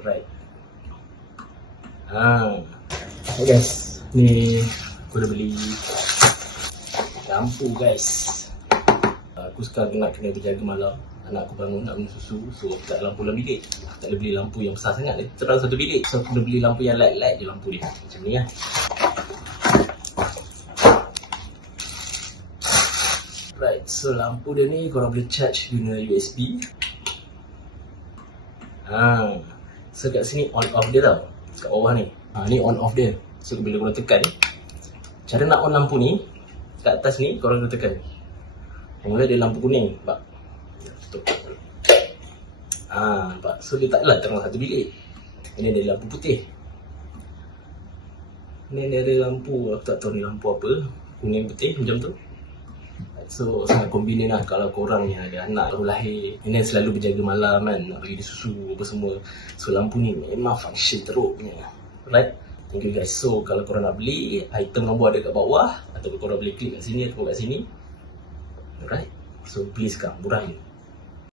Alright. Okay guys, ni aku dah beli lampu guys. Aku sekarang nak kena berjaga malam. Anak aku bangun nak minum susu, so aku tak ada lampu dalam bilik. Aku tak boleh beli lampu yang besar sangat ni, terang satu bilik. So aku dah beli lampu yang light je lampu dia. Macam ni kan. Right, so lampu dia ni korang boleh charge guna USB. So kat sini on off dia tau. Kat bawah ni. Ni on off dia. So bila korang tekan, cara nak on lampu ni, kat atas ni korang kena tekan. Mula dia lampu kuning, nampak? Tutup. Nampak? So dia taklah terang satu bilik. Ini ada lampu putih. Ni dia ada lampu, aku tak tahu ni lampu apa. Kuning putih macam tu. So sangat convenient lah kalau korang yang ada anak baru lahir, ini selalu berjaga malam kan, nak bagi dia susu apa semua. So lampu ni memang function teruk punya. Right? Thank you guys. So kalau korang nak beli, item nombor ada kat bawah, atau korang boleh klik kat sini atau kat sini. Alright? So beli sekarang, murah ni.